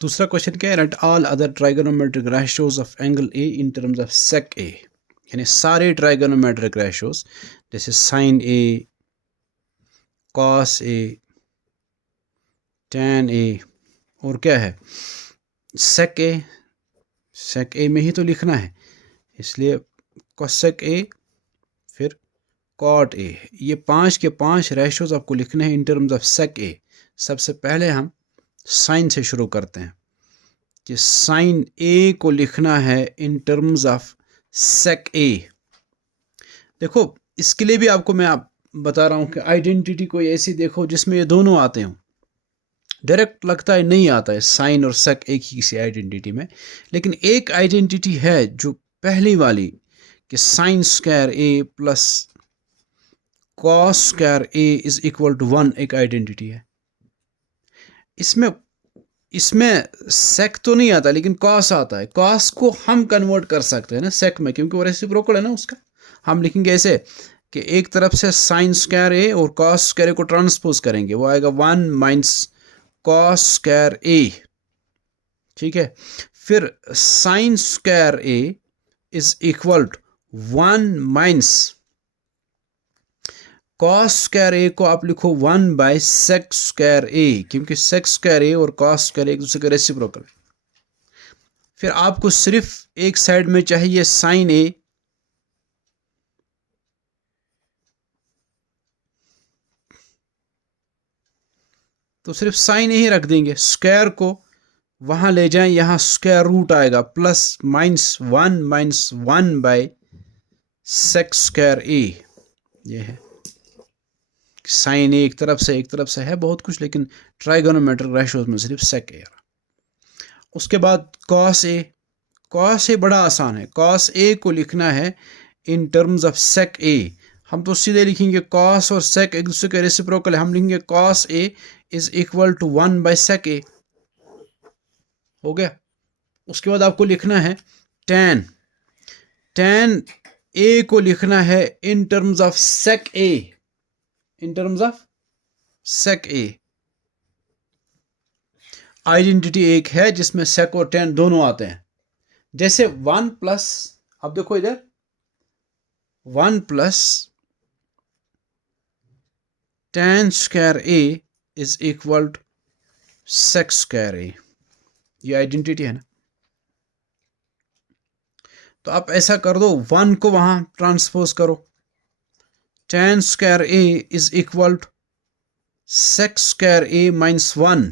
दूसरा क्वेश्चन क्या है, write all other trigonometric ratios of angle A in terms of sec A, यानी सारे ट्राइगोनोमेट्रिक रेशियोज जैसे sine A, cos A, tan A और क्या है सेक ए, सेक ए में ही तो लिखना है, इसलिए कोसेक ए फिर कॉट ए, ये 5 के 5 रेशियोज आपको लिखने हैं इन टर्म्स ऑफ सेक ए। सबसे पहले हम साइन से शुरू करते हैं कि साइन ए को लिखना है इन टर्म्स ऑफ सेक ए। देखो इसके लिए भी आपको मैं बता रहा हूं कि आइडेंटिटी को ऐसी देखो जिसमें ये दोनों आते हों। डायरेक्ट लगता है नहीं आता है साइन और सेक एक ही किसी आइडेंटिटी में, लेकिन एक आइडेंटिटी है जो पहली वाली कि sine square A plus cos square A is equal to 1 एक आइडेंटिटी है। इसमें सेक तो नहीं आता लेकिन कॉस आता है। कॉस को हम कन्वर्ट कर सकते हैं ना सेक में, क्योंकि वो रेसिप्रोकल है ना उसका। हम लिखेंगे ऐसे कि एक तरफ से साइन स्क्वायर ए और कॉस स्क्वायर ए को ट्रांसपोज करेंगे, वो आएगा 1 माइनस कॉस स्क्वायर ए, ठीक है। फिर sine square A is equal to 1 minus cos square A को आप लिखो 1 बाय सेक स्क्वायर ए, क्योंकि सेक स्क्वायर ए और कॉस स्क्वायर एक दूसरे के रेसिप्रोकल। फिर आपको सिर्फ एक साइड में चाहिए साइन ए, तो सिर्फ साइन ही रख देंगे, स्क्वायर को वहां ले जाएं, यहां स्क्वायर रूट आएगा plus minus 1 by sec square A. ये है साइन ए एक तरफ से है बहुत कुछ, लेकिन ट्राइगोनोमेट्रिक रेशियोज में सिर्फ सेक ए। उसके बाद कॉस ए, कॉस ए बड़ा आसान है। कॉस ए को लिखना है इन टर्म्स ऑफ सेक ए। हम तो सीधे लिखेंगे कॉस और सेक एक दूसरे के रेसिप्रोकल है, हम लिखेंगे cos A is equal to 1 by sec A, हो गया। उसके बाद आपको लिखना है टैन, टैन ए को लिखना है in terms of sec A, in terms of sec A. Identity एक है जिसमें सेक और टैन दोनों आते हैं। जैसे 1 प्लस, अब देखो इधर 1 plus tan square A is equal to sec square A, ये आइडेंटिटी है ना। तो आप ऐसा कर दो, 1 को वहां ट्रांसपोज करो, tan square A is equal to sec square A minus 1।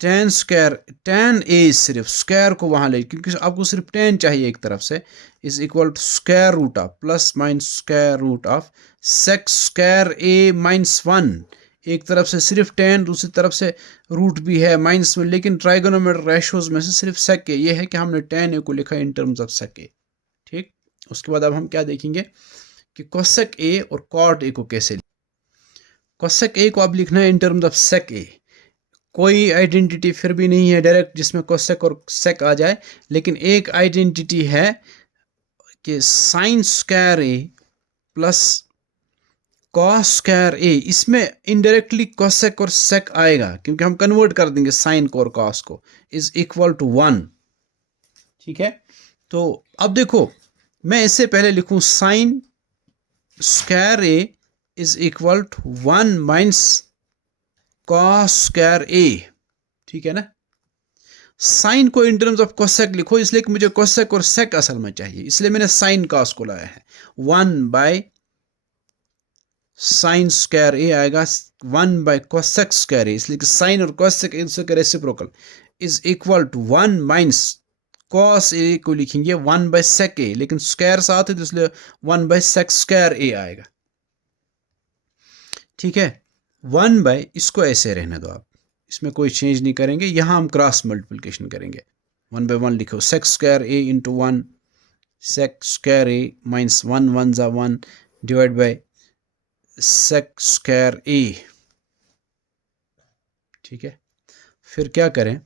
Tan square, tan A सिर्फ स्क्वायर को वहां ले, क्योंकि आपको सिर्फ टैन चाहिए एक तरफ से, is equal to square root of plus minus square root of sec square A minus 1। एक तरफ से सिर्फ टैन, दूसरी तरफ से रूट भी है माइनस में, लेकिन ट्राइगोनोमेट्रिक रेशियोज में से सिर्फ सेक ए। ये है कि हमने टैन ए को लिखा इन टर्म्स ऑफ सेक ए, ठीक। उसके बाद अब हम क्या देखेंगे कि कोसेक ए और कॉट ए को कैसे। कोसेक ए को आप लिखना है इन टर्म्स ऑफ सेक ए। कोई आइडेंटिटी फिर भी नहीं है डायरेक्ट जिसमें कोसेक और सेक आ जाए, लेकिन एक आइडेंटिटी है कि sine square A plus cos square ए, इसमें इनडायरेक्टली कोसेक और सेक आएगा क्योंकि हम कन्वर्ट कर देंगे साइन को और कॉस को, इज इक्वल टू 1, ठीक है। तो अब देखो मैं इससे पहले लिखूं sine square A is equal to 1 minus cos square A, ठीक है ना। साइन को इन टर्म्स ऑफ कोसेक लिखो, इसलिए कि मुझे कोसेक और सेक असल में चाहिए, इसलिए मैंने साइन कॉस को लाया है। 1 बाय साइन स्क्वायर ए आएगा 1 बाय कोसेक स्क्वायर ए, इसलिए कि साइन और कोसेक एक दूसरे के reciprocal, is equal to 1 minus cos A को लिखेंगे 1 बाय सेक ए, लेकिन स्क्वायर साथ है तो इसलिए 1 बाय सेक स्क्वायर ए आएगा, ठीक है। 1 बाय, इसको ऐसे रहने दो आप, इसमें कोई चेंज नहीं करेंगे। यहां हम क्रॉस मल्टीप्लिकेशन करेंगे, 1 बाय 1 लिखो, सेक square A into 1 sec square A minus 1 1 जा 1 divide by sec square A, ठीक है। फिर क्या करें,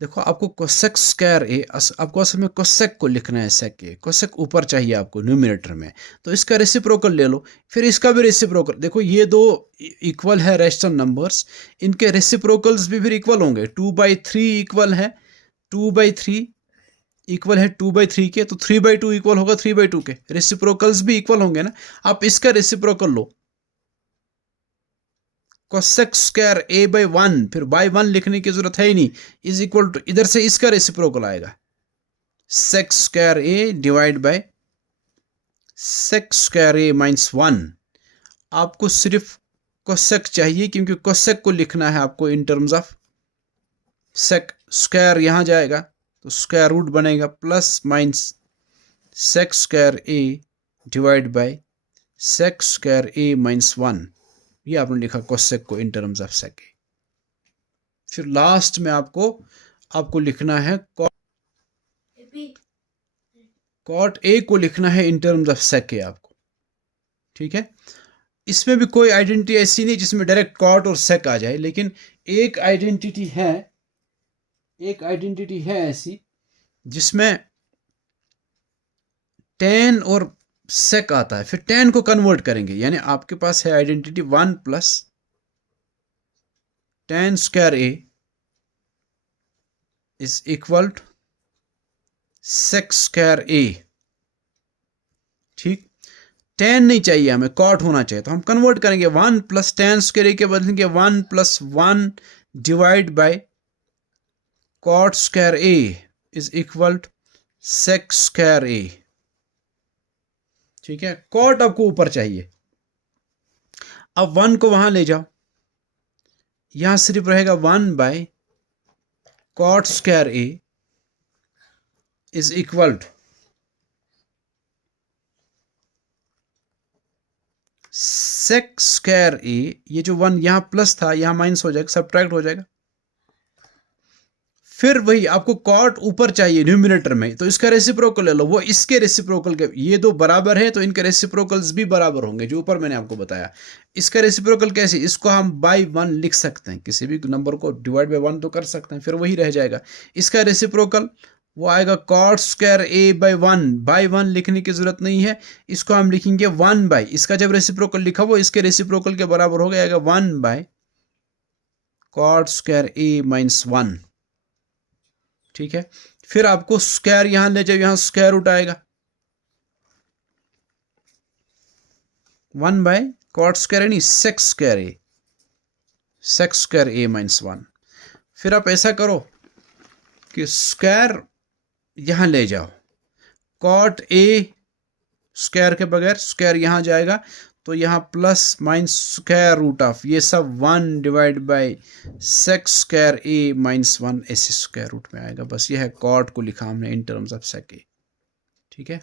देखो आपको कोसेक स्क्वायर ए, आपको असल में कोसेक को लिखना है, सेक ए, कोसेक ऊपर चाहिए आपको न्यूमरेटर में, तो इसका रेसिप्रोकल ले लो, फिर इसका भी रेसिप्रोकल। देखो ये दो इक्वल है रैशनल नंबर्स, इनके रेसिप्रोकल्स भी फिर इक्वल होंगे। 2/3 इक्वल है 2/3 इक्वल है 2/3 के, तो 3/2 इक्वल होगा 3/2 के, रेसिप्रोकल्स भी इक्वल होंगे ना। आप इसका reciprocal low, cosec square A by 1, फिर बाई 1 लिखने की जरूरत है ही नहीं, इज इक्वल टू, इधर से इसका रेसिप्रोकल आएगा, sec square A divide by sec square A minus 1। आपको सिर्फ कोसेक चाहिए, क्योंकि कोसेक को लिखना है आपको in terms of sec. Square यहां जाएगा तो स्क्वायर रूट बनेगा plus minus sec square A divide by sec square A minus 1। ये आपने लिखा कोसेक को इन टर्म्स ऑफ सेक ए। फिर लास्ट में आपको लिखना है कॉट ए को लिखना है इन टर्म्स ऑफ सेक ए आपको, ठीक है। इसमें भी कोई आइडेंटिटी ऐसी नहीं जिसमें डायरेक्ट कॉट और सेक आ जाए, लेकिन एक आइडेंटिटी है ऐसी जिसमें टेन और सेक आता है, फिर टेन को कन्वर्ट करेंगे, यानी आपके पास है identity 1 plus tan square A is equal to sec square A, ठीक। टेन नहीं चाहिए हमें, कॉट होना चाहिए, तो हम कन्वर्ट करेंगे 1 प्लस टेन स्क्वायर ए के बदलेंगे 1 plus 1 divide by cot square A is equal to sec square A, ठीक है। कॉट आपको ऊपर चाहिए, अब 1 को वहां ले जाओ, यहां सिर्फ रहेगा 1 by cot square A is equal to sec square A. ये जो 1 यहां प्लस था यहां माइनस हो जाएगा, सब्ट्रैक्ट हो जाएगा। फिर वही आपको कॉट ऊपर चाहिए न्यूमरेटर में, तो इसका रेसिप्रोकल ले लो, वो इसके रेसिप्रोकल के, ये दो बराबर है तो इनके रेसिप्रोकल्स भी बराबर होंगे, जो ऊपर मैंने आपको बताया। इसका रेसिप्रोकल कैसे, इसको हम बाई 1 लिख सकते हैं, किसी भी नंबर को डिवाइड बाई 1 तो कर सकते हैं, फिर वही रह जाएगा। इसका रेसिप्रोकल वो आएगा cot square A by 1, by 1 लिखने की जरूरत नहीं है, इसको हम लिखेंगे 1 बाई, इसका जब रेसिप्रोकल लिखा वो इसके रेसिप्रोकल के बराबर हो जाएगा 1 by cot square A minus 1, ठीक है। फिर आपको स्क्वायर यहां ले जाओ, यहां स्क्वायर रूट आएगा 1 बाय कॉट स्क्वायर नहीं सेक square A, sec square A minus 1। फिर आप ऐसा करो कि स्क्वायर यहां ले जाओ, कॉट ए स्क्वायर के बगैर स्क्वायर यहां जाएगा, तो यहाँ plus minus square root of ये सब 1 divide by sec square A minus 1 ऐसे स्क्वायर रूट में आएगा। बस ये है कॉट को लिखा हमने इन टर्म्स ऑफ सेक ए, ठीक है।